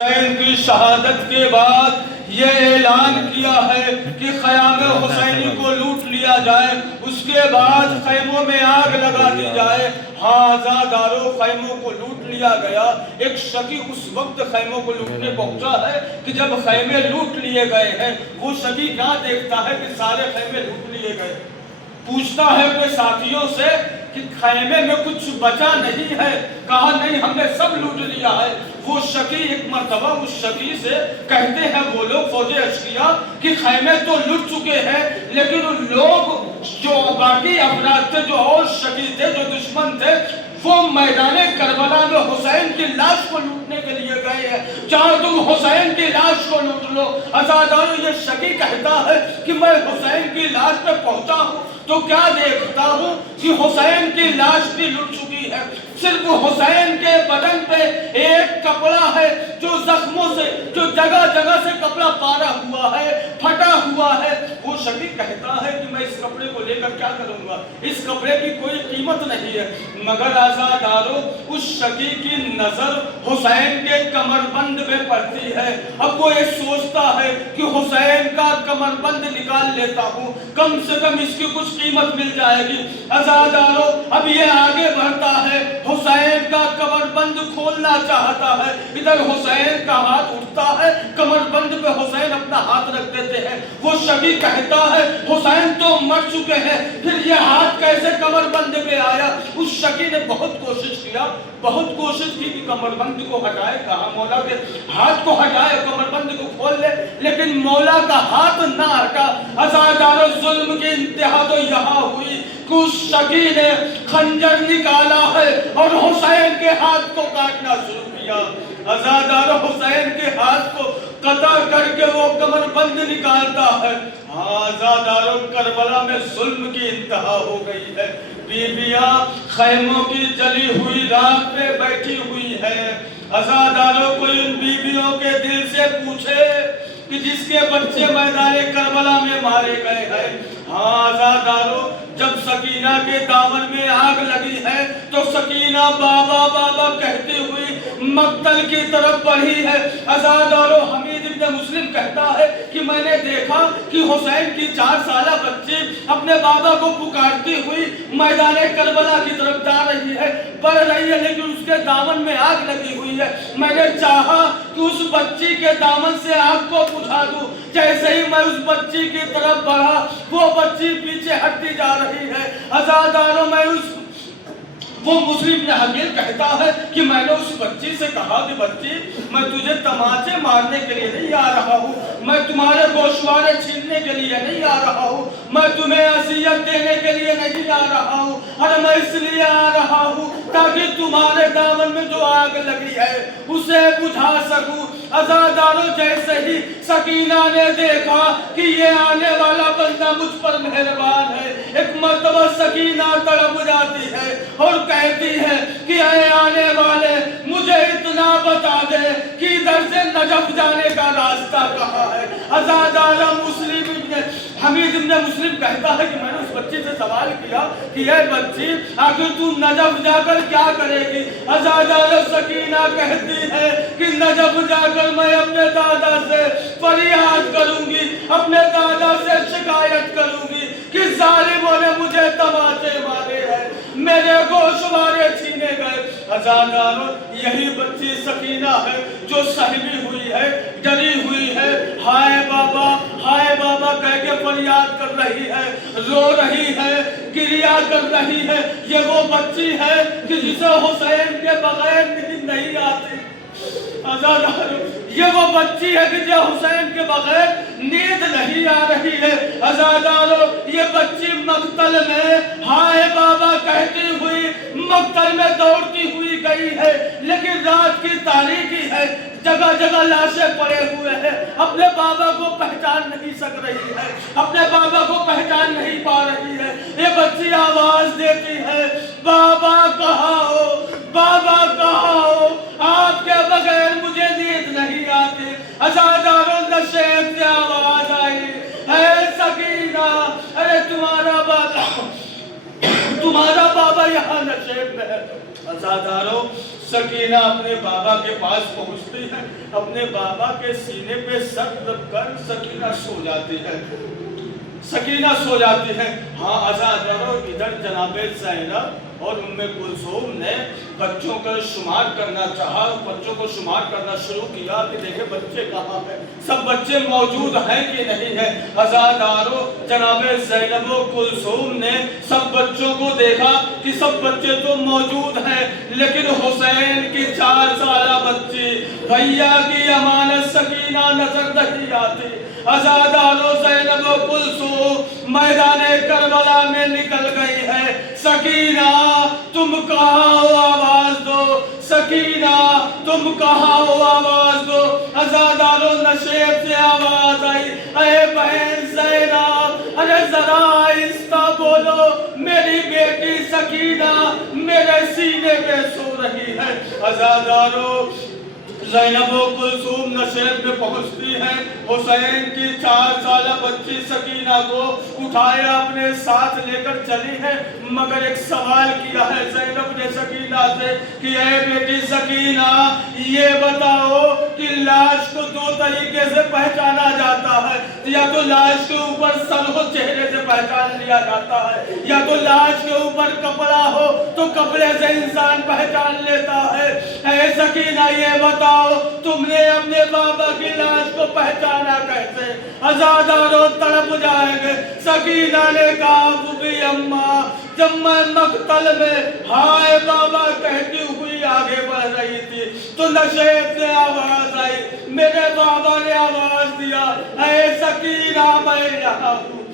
حسین کی شہادت کے بعد یہ اعلان کیا ہے کہ خیام حسینی کو لوٹ لیا جائے، اس کے بعد خیموں میں آگ لگا دی جائے۔ آزادارو خیموں کو لوٹ لیا گیا۔ ایک شکی اس وقت خیموں کو لوٹنے پہنچا ہے کہ جب خیمے لوٹ لیے گئے ہیں، وہ شکی کیا دیکھتا ہے کہ سارے خیمے لوٹ لیے گئے، پوچھتا ہے اپنے ساتھیوں سے کہ خیمے میں کچھ بچا نہیں ہے، کہا نہیں ہم نے سب لوٹ لیا ہے۔ وہ شکی ایک مرتبہ اس شکی سے کہتے ہیں وہ لوگ فوج اشقیا کہ خیمے تو لٹ چکے ہیں، لیکن ان لوگ جو باقی افراد تھے، جو اور شکی تھے، جو دشمن تھے، وہ میدان کربلا میں حسین کی لاش کو لوٹنے کے لیے گئے ہیں، چاہو تم حسین کی لاش کو لوٹ لو۔ آزادارو یہ شکی کہتا ہے کہ میں حسین کی لاش پہ پہنچا ہوں تو کیا دیکھتا ہوں کہ حسین کی لاش بھی لٹ چکی ہے، صرف حسین کے بدن پہ ایک کپڑا ہے جو زخموں سے، جو جگہ جگہ سے کپڑا پارا ہوا ہے، پھٹا ہوا ہے۔ وہ شکی کہتا ہے کہ میں اس کپڑے کو لے کر کیا کروں گا، اس کپڑے کی کوئی قیمت نہیں ہے۔ مگر آزادارو اس شکی کی نظر حسین کے کمر بند میں پڑتی ہے۔ اب وہ یہ سوچتا ہے کہ حسین کا کمر بند نکال لیتا ہوں، کم سے کم اس کی کچھ قیمت مل جائے گی۔ آزادارو اب یہ آگے بڑھتا ہے، حسین کا کمر بند کھولنا چاہتا ہے، ادھر حسین کا ہاتھ اٹھتا ہے، کمر بند پہ حسین اپنا ہاتھ رکھ دیتے ہیں۔ وہ شکی کہتا ہے حسین تو مر چکے ہیں، پھر یہ ہاتھ کیسے کمر بند پہ آیا؟ اس شکی نے بہت کوشش کیا، بہت کوشش کی کہ کمر بند کو ہٹائے، کہا مولا کے ہاتھ کو ہٹائے، کمر بند کو کھول لے، لیکن مولا کا ہاتھ نہ ہٹا۔ آزادارو ظلم کی انتہا تو یہاں ہوئی کہ اس شکی نے خنجر نکالا ہے اور حسین کے ہاتھ کو کاٹنا شروع کیا۔ آزادارو حسین کے ہاتھ کو قطع کر کے وہ کمر بند نکالتا ہے۔ آزادارو کربلا میں ظلم کی انتہا ہو گئی ہے، بیویاں خیموں کی جلی ہوئی راکھ پہ بیٹھی ہوئی ہیں۔ آزادارو کوئی ان بیویوں کے دل سے پوچھے کہ جس کے بچے میدان کربلا میں مارے گئے ہیں۔ آزادارو جب سکینہ کے دامن میں آگ لگی ہے تو سکینہ بابا بابا کہتی ہوئی مقتل کی طرف بڑھی ہے۔ آزادارو حمید ابن مسلم کہتا ہے کہ میں نے دیکھا کہ حسین کی 4 سالہ بچی اپنے بابا کو پکارتی ہوئی میدان کربلا کی طرف جا رہی ہے، بڑھ رہی ہے، لیکن اس کے دامن میں آگ لگی ہوئی ہے۔ میں نے چاہا کہ اس بچی کے دامن سے آگ کو بجھا دوں، جیسے ہی میں اس بچی کی طرف بڑھا وہ بچی پیچھے ہٹتی جا رہی ہے۔ آزادارو وہ مسلم نے حقیق کہتا ہے کہ میں نے اس بچی سے کہا کہ بچی میں تجھے تماچے مارنے کے لیے نہیں آ رہا ہوں، میں تمہارے گوشوارے چھیننے کے لیے نہیں آ رہا ہوں، میں تمہیں اذیت دینے کے لیے نہیں آ رہا ہوں، اور میں اس لیے آ رہا ہوں تاکہ تمہارے دامن میں جو آگ لگی ہے اسے بجھا سکوں۔ آزادارو جیسے ہی سکینہ نے دیکھا کہ یہ آنے والا بندہ مجھ پر مہربان ہے، ایک مرتبہ سکینہ تڑپ جاتی ہے اور کہتی ہے کہ اے آنے والے مجھے اتنا بتا دے کہ ادھر سے نجف جانے کا راستہ کہاں ہے۔ آزادارو حمید ابن مسلم کہتا ہے کہ میں نے اس بچی سے سوال کیا کہ اے بچی آخر تو نجف جا کر کیا کرے گی؟ آزادارو سکینہ کہتی ہے کہ نجف جا کر میں اپنے دادا سے فریاد کروں گی، اپنے دادا سے شکایت کروں گی کہ ظالموں نے مجھے تماچے مارے ہیں، میرے گوشوارے چھینے گئے۔ آزادارو یہی بچی سکینہ ہے جو سہمی ہوئی ہے، ڈری ہوئی ہے، ہائے بابا کہہ کے فریاد کر رہی ہے، رو رہی ہے، گریہ کر رہی ہے۔ یہ وہ بچی ہے کہ جسے حسین کے بغیر نیند نہیں آتی۔ آزادارو یہ وہ بچی ہے کہ جو حسین کے بغیر نیند نہیں آ رہی ہے۔ آزادارو یہ بچی مقتل میں ہائے بابا کہتی ہوئی مقتل میں دوڑتی ہوئی گئی ہے، لیکن رات کی تاریکی ہے، جگہ جگہ لاشیں پڑے ہوئے ہیں، اپنے بابا کو پہچان نہیں سک رہی ہے، اپنے بابا کو پہچان نہیں پا رہی ہے۔ یہ بچی آواز دیتی ہے بابا کہاں ہو، بابا کہاں ہو، آپ کے بغیر مجھے نیند نہیں آتی۔ آزادارو نشیب سے آواز آئی اے سکینہ، ارے تمہارا بابا یہاں نشیب میں ہے۔ آزادارو سکینہ اپنے بابا کے پاس پہنچتی ہے، اپنے بابا کے سینے پہ سر رکھ کر سکینہ سو جاتی ہے، سکینہ سو جاتی ہے۔ ہاں عزادارو، ادھر جناب زینب اور ام کلثوم نے بچوں کا شمار کرنا چاہا، بچوں کو شمار کرنا شروع کیا کہ دیکھیں بچے کہاں ہیں، سب بچے موجود ہیں کہ نہیں ہیں۔ عزادارو، جناب زینب و کلثوم نے سب بچوں کو دیکھا کہ سب بچے تو موجود ہیں، لیکن حسین کی 4 سالہ بچی بھیا کی امانت سکینہ نظر نہیں آتی۔ عزادارو، زینب و کلثوم میدان کربلا میں نکل گئی ہے۔ سکینہ تم کہاں ہو، آواز دو، سکینہ تم کہاں ہو، آواز دو۔ عزادارو، نشیب سے آواز آئی، اے بہن زینب، ارے ذرا آہستہ بولو، میری بیٹی سکینہ میرے سینے پہ سو رہی ہے۔ عزادارو، زینب و کلثوم نشیب میں پہنچتی ہیں، حسین کی 4 سالہ بچی سکینہ کو اٹھائے اپنے ساتھ لے کر چلی ہے، مگر ایک سوال کیا ہے زینب نے سکینہ سے کہ اے بیٹی سکینہ، یہ بتاؤ کہ لاش کو 2 طریقے سے پہچانا جاتا ہے، یا تو لاش کے اوپر سر ہو چہرے سے پہچان لیا جاتا ہے، یا تو لاش کے اوپر کپڑا ہو تو کپڑے سے انسان پہچان لیتا ہے۔ اے سکینہ، یہ بتاؤ تم نے اپنے بابا کی لاش کو پہچانا کیسے؟ عزادارو تڑپ جائیں گے۔ سکینہ نے کہا بھی اماں، جب میں مقتل میں ہائے بابا کہتی ہوئی آگے بڑھ رہی تھی تو نشیب سے آواز آئی، میرے بابا نے آواز دیا، اے سکینہ میں یہاں ہوں۔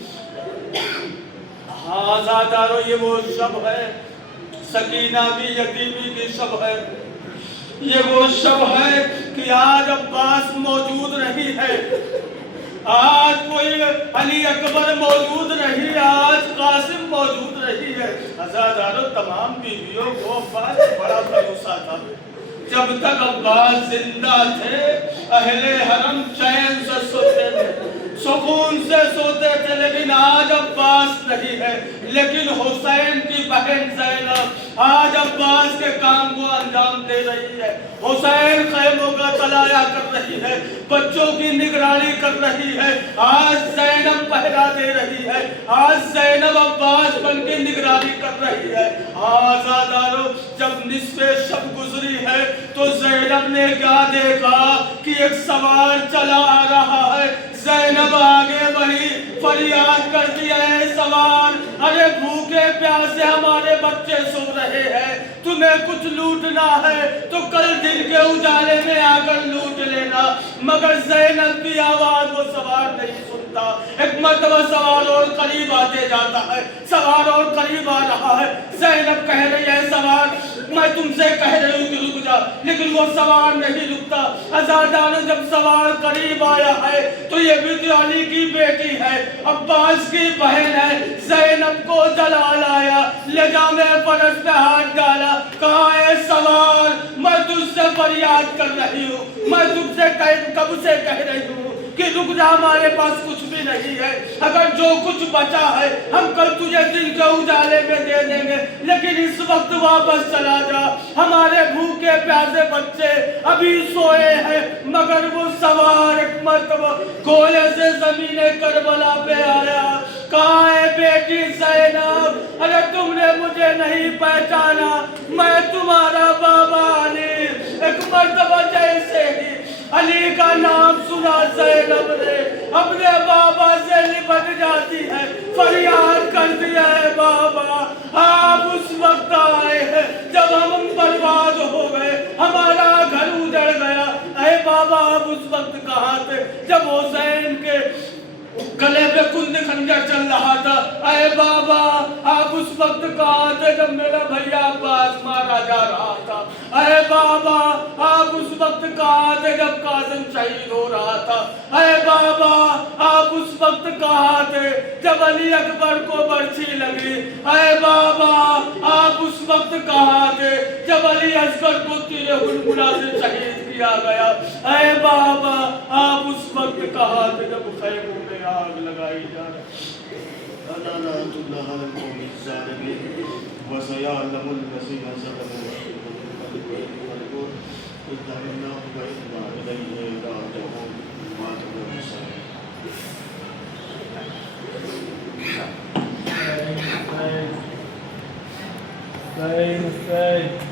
ہاں عزادارو، یہ وہ شب ہے، سکینہ کی یتیمی کی شب ہے، یہ وہ شب ہے کہ آج عباس موجود نہیں ہے، آج کوئی علی اکبر موجود نہیں، آج قاسم موجود نہیں ہے۔ عزادارو، تمام بیویوں کو عباس بڑا بھروسہ تھا، جب تک عباس زندہ تھے اہل حرم چین سے سوتے تھے، سکون سے سوتے تھے، لیکن آج عباس نہیں ہے۔ لیکن حسین کی بہن زینب آج عباس کے کام کو انجام دے رہی ہے، حسین خیموں کا طلایہ کر رہی ہے، بچوں کی نگرانی کر رہی ہے، آج زینب پہرا دے رہی ہے، آج زینب عباس بن کے نگرانی کر رہی ہے۔ عزادارو، جب نصف شب گزری ہے تو زینب نے کیا دیکھا کہ ایک سوار چلا آ رہا ہے۔ زینب آگے بڑھی، فریاد کر دیا، اے سوار، ارے بھوکے پیاسے ہمارے بچے سو رہے ہیں، تمہیں کچھ لوٹنا ہے تو کل دن کے اجالے میں آ کر لوٹ لینا۔ مگر زینب کی آواز وہ سوار نہیں سنتا۔ ایک مرتبہ سوار اور قریب آتے جاتا ہے، سوار اور قریب آ رہا ہے، زینب کہہ رہی ہے، سوار میں تم سے کہہ رہی ہوں کہ رک جا، لیکن وہ سوار نہیں رکتا۔ عزادارو، جب سوار قریب آیا ہے تو یہ بھی تو علی کی بیٹی ہے، عباس کی بہن ہے، زینب کو جلا لایا، لجامِ فرس پہ ہاتھ ڈالا، کہا، اے سوار، میں تجھ سے فریاد کر رہی ہوں، میں تجھ سے کب سے کہہ رہی ہوں کہ رک جا، ہمارے پاس کچھ بھی نہیں ہے، اگر جو کچھ بچا ہے ہم کل تجھے دن کے اجالے میں دے دیں گے، لیکن اس وقت واپس چلا جا، ہمارے بھوکے پیاسے بچے ابھی سوئے ہیں۔ مگر وہ سوار ایک مرتبہ گھوڑے سے زمین کربلا پہ آیا، کہا، اے بیٹی زینب، ارے تم نے مجھے نہیں پہچانا، میں تمہارا بابا علی۔ ایک مرتبہ جیسے ہی علی کا نام سنا زینب نے اپنے بابا سے لپٹ جاتی ہے، فریاد کرتی ہے، بابا آپ اس وقت آئے ہیں جب ہم برباد ہو گئے، ہمارا گھر اجڑ گیا، اے بابا آپ اس وقت کہاں تھے جب حسین کے گلے پہ کند خنجر چل رہا تھا، اے بابا آپ اس وقت کہاں تھے جب میرا بھیا عباس مارا جا رہا تھا، اے بابا آپ اس وقت کہاں تھے جب قاسم شہید ہو رہا تھا، اے بابا آپ اس وقت کہاں تھے جب علی اکبر کو برچھی لگی، اے بابا آپ اس وقت کہاں تھے جب علی اصغر کو تیر ہلملا سے شہید کیا گیا، اے بابا آپ اس وقت کہاں تھے جب خیموں میں آگ لگائی جا رہی۔ وَسَيَعْلَمُ الَّذِينَ ظَلَمُوا Stay.